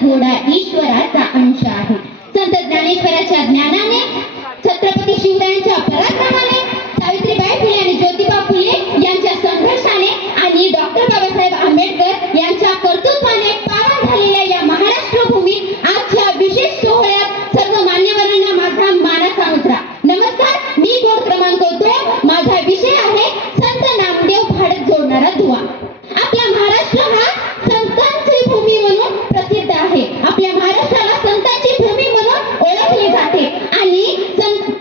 थोडा ईश्वराचा अंश आहे. संत ज्ञानेश्वराच्या ज्ञानाने, छत्रपती शिवरायांच्या पराक्रमाने, सावित्रीबाई फुले आणि ज्योतिबा फुले यांच्या संघर्षाने आणि डॉक्टर बाबासाहेब आंबेडकर यांच्या कर्तृत्वाने पावन झालेल्या या महाराष्ट्र भूमीत आजच्या विशेष सोहळ्यात सर्व मान्यवरांना माझा मानाचा मुजरा. नमस्कार. मी कोड क्रमांक 2. माझा विषय आहे संत नामदेव भारत जोडणारा दुवा. आपला महाराष्ट्र हा संतांची भूमी म्हणून प्रसिद्ध आहे. आपल्या महाराष्ट्राला संतांची भूमी म्हणून ओळखले जाते आणि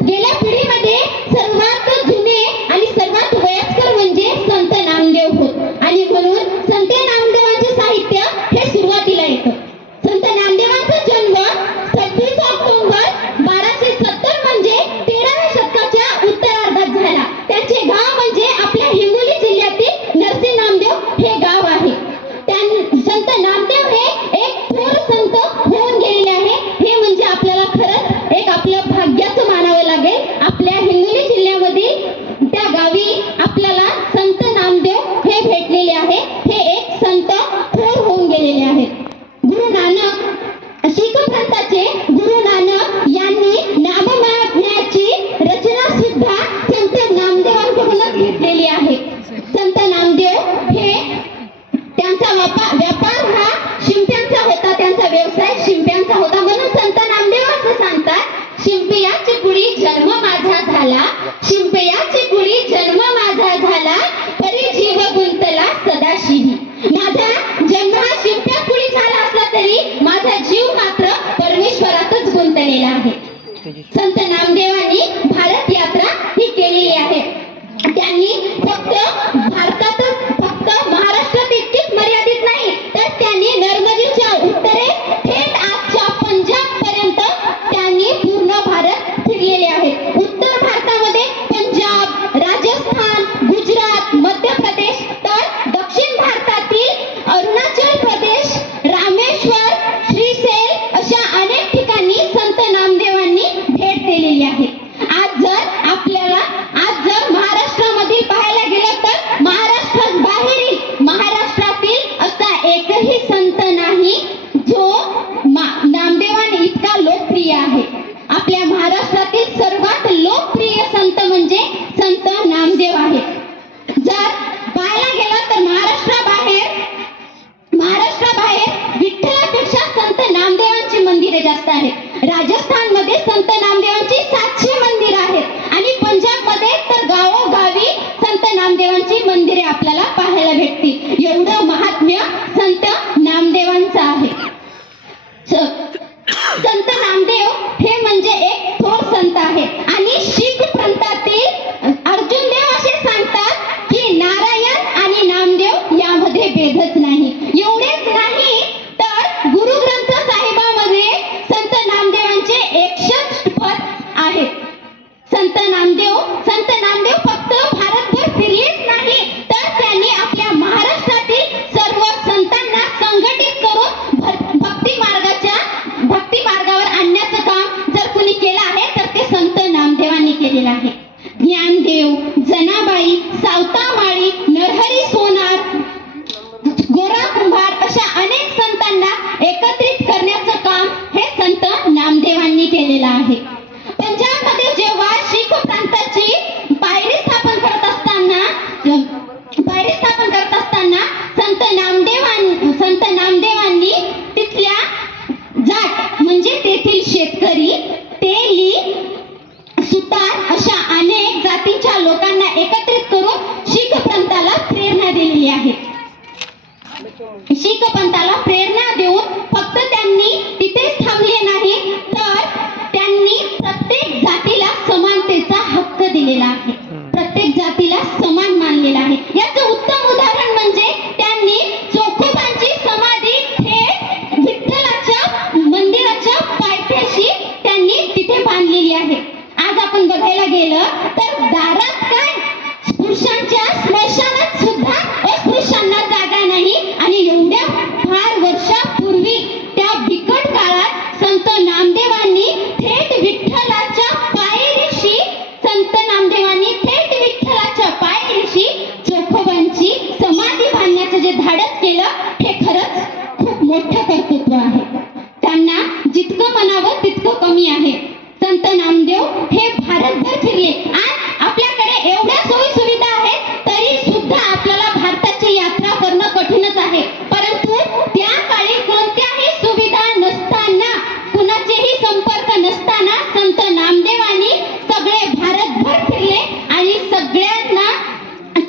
गेल्या पिढीमध्ये सर्वात जुने आणि सर्वात वयस्कर म्हणजे संत नामदेव होत आणि म्हणून संत नामदेवांचे साहित्य हे सुरुवातीला येतं. संत नामदेवांचा जन्म 26 ऑक्टोबर 1270 म्हणजे 13व्या शतकाच्या उत्तरार्धात झाला. त्यांचे गाव म्हणजे आपल्या हिंगोली जिल्ह्यातील नरसी नामदेव हे गाव आहे. संत नामदेव हे एक थोर संत होऊन गेलेले आहे. हे म्हणजे आपल्याला खरंच एक आपलं भाग्याचं मानावं लागेल. आपल्या हिंगोली जिल्ह्यामधील त्या गावी आपल्याला संत नामदेव हे भेटलेले आहे. हे एक संत थोर होऊन गेलेले आहेत. गुरु नानक, शीख पंथाचे गुरु नानक यांनी नाममात्म्याची रचना सुद्धा संत नामदेवांकडूनच घेतलेली आहे. संत नामदेव हे त्यांचा व्यापार हा शिंप्यांचा होता. त्यांचा व्यवसाय शिंप्यांचा होता. म्हणून संत नामदेव असं सांगतात, शिंपयाची कुळी जन्म माझा झाला, शिंपयाची कुळी जन्म माझा झाला, परी जीव गुंतला सदाशिवी. माझा जन्म हा शिंप्या कुळी झाला असला तरी माझा जीव मात्र परमेश्वरातच गुंतलेला आहे. संत नामदेवांनी भारत यात्रा ही केलेली आहे. त्यांनी फक्त महाराष्ट्रात इतकीच मर्यादित नाही, तर त्यांनी नर्मदेच्या उत्तरेस थेट आजच्या पंजाब पर्यंत त्यांनी पूर्ण भारत फिरलेले आहेत. उत्तर भारतामध्ये पंजाब, राजस्थान, गुजरात, मध्य प्रदेश, तर दक्षिण भारतातील अरुणाचल प्रदेश, रामेश्वर, श्रीशैल अशा अनेक ठिकाणी संत नामदेवांनी भेट दिलेली आहे. आज जर महाराष्ट्रामधील पाहायला गेलं तर महाराष्ट्रातील असा एकही संत नाही जो नामदेवांनी इतका लोकप्रिय आहे. आपल्या महाराष्ट्रातील सर्वात लोकप्रिय संत म्हणजे संत नामदेव आहे. जर पाहायला गेलं तर महाराष्ट्राबाहेर विठ्ठलापेक्षा संत नामदेवांची मंदिरे जास्त आहेत. राजस्थानमध्ये संत नामदेवांची 700 मंदिरं आहेत आणि पंजाबमध्ये तर गावोगावी संत नामदेवांची मंदिरे आपल्याला पाहायला भेटतील. एवढं महात्म्य संत नामदेवांचं आहे. संत नामदेव हे म्हणजे एक थोर संत आहे आणि शीख पंथातील अर्जुन देव असे सांगतात की नारायण आणि नामदेव यामध्ये भेदच नाही. एवढेच नाही तर गुरु ग्रंथ साहिबामध्ये संत नामदेवांचे 61 पद आहेत. संत नामदेव फक्त भारतभर फिरलेच नाही, तर त्यांनी आपल्या महाराष्ट्रातील सर्व संतांना संघटित करून भक्ती मार्गावर आणण्याचं काम जर कुणी केलं आहे तर ते संत नामदेवांनी केलेलं आहे. ज्ञानदेव, जनाबाई, सावतामाळी, नरहरी सोनार, गोरा कुंभार अशा अनेक संतांना एकत्रित करण्याचं काम हे संत नामदेवांनी केलेलं आहे. पंजाबमध्ये जेव्हा शीख प्रांताची पायरी स्थापन करत असताना संत नामदेवांनी तिथल्या जाट म्हणजे तेथील शेतकरी, तेली, सुतार अशा अनेक जातीच्या लोकांना एकत्रित करून शीख पंथाला प्रेरणा दिलेली आहे. शीख पंथाला प्रेरणा देऊन फक्त त्यांनी तिथेच थांबले नाही, तर त्यांनी प्रत्येक जातीला समानतेचा हक्क दिलेला आहे. प्रत्येक जातीला समान मानलेला आहे. याचं उत्तम उदाहरण म्हणजे त्यांनी चोखोबांची समाधी थेट विठ्ठलाच्या मंदिराच्या पायथ्याशी त्यांनी तिथे बांधलेली आहे. आज आपण बघायला गेलं तर दारात काय पुरुषांच्या स्मशानात सुद्धा अस्पृश्यांना जागा नाही आणि एवढ्या फार वर्षापूर्वी त्या बिकट काळात संत नामदेवांनी थेट विठ्ठलाच्या पायरीशी चोखोबांची समाधी बांधण्याचं जे धाडस केलं हे खरंच खूप मोठं कर्तृत्व आहे. म्हणावं तितकं कमी आहे. संत नामदेव हे भारतभर फिरले. आज आपल्याकडे एवढ्या सोयी सुविधा आहेत तरी सुद्धा आपल्याला भारताची यात्रा करणं कठीणच आहे. परंतु त्या काळी कोणत्याही सुविधा नसताना, कुणाचेही संपर्क नसताना संत नामदेवांनी सगळे भारतभर फिरले आणि सगळ्यांना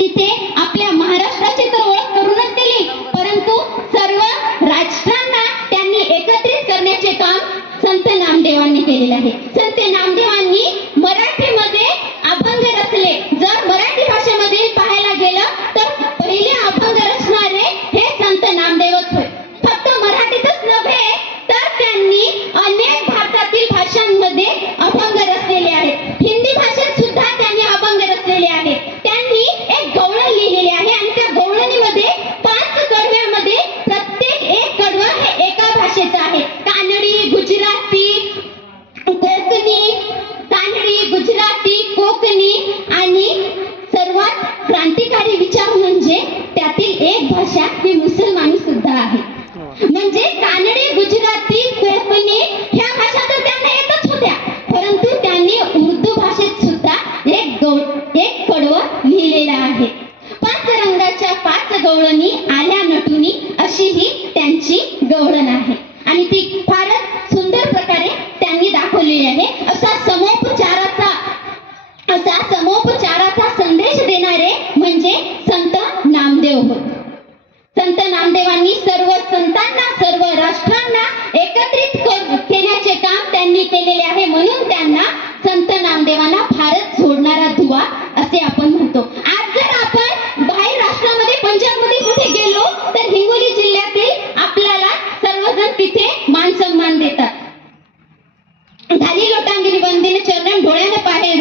तिथे आपल्या महाराष्ट्राची तर ओळख करूनच दिली, परंतु सर्व राष्ट्रांना त्यांनी एकत्रित करण्याचे काम संत नामदेवांनी केलेले आहे. संत नामदेवांनी मराठीमध्ये अभंग रचले. जर मराठी भाषेमध्ये पाहायला गेलं तर पहिले अभंग रचणारे हे संत नामदेवच होय. फक्त मराठीतच नव्हे तर त्यांनी अनेक भारतातील भाषांमध्ये अभंग रचलेले आहेत. हिंदी भाषेत सुद्धा त्यांनी अभंग रचलेले आहेत. त्यांनी एक गवळण लिहिलेली आहे आणि त्या गवळणीमध्ये 5 कडव्यामध्ये प्रत्येक एक कडवं हे एका भाषेचं आहे. कोकणी आणि सर्वात क्रांतिकारी विचार म्हणजे त्यातील एक भाषा ही मुसलमानी सुद्धा आहे. म्हणजे कानडी, गुजराती, कोकणी ह्या भाषा तर त्यांना येतच होत्या, परंतु त्यांनी उर्दू भाषेत सुद्धा एक कडवं लिहिलेलं आहे. 5 रंगाच्या 5 गवळणी आल्या नटुनी अशी ही त्यांची गवळण आहे आणि ती फारच सुंदर प्रकारे त्यांनी दाखवलेली आहे. असा समोपचाराचा संदेश देणारे म्हणजे संत नामदेव होत. संत नामदेवांनी सर्व संतांना, सर्व राष्ट्रांना एकत्रित केल्याचे काम त्यांनी केलेले आहे. म्हणून त्यांना संत नामदेवांना भारत जोडणारा दुवा असे आपण म्हणतो. आज जर आपण बाहेर राष्ट्रामध्ये, पंजाबमध्ये कुठे गेलो तर हिंगोली जिल्ह्यातील आपल्याला सर्वजण तिथे मान सन्मान देतात. झाली लोटांगिरी वंदिन चरण डोळ्याने पाहे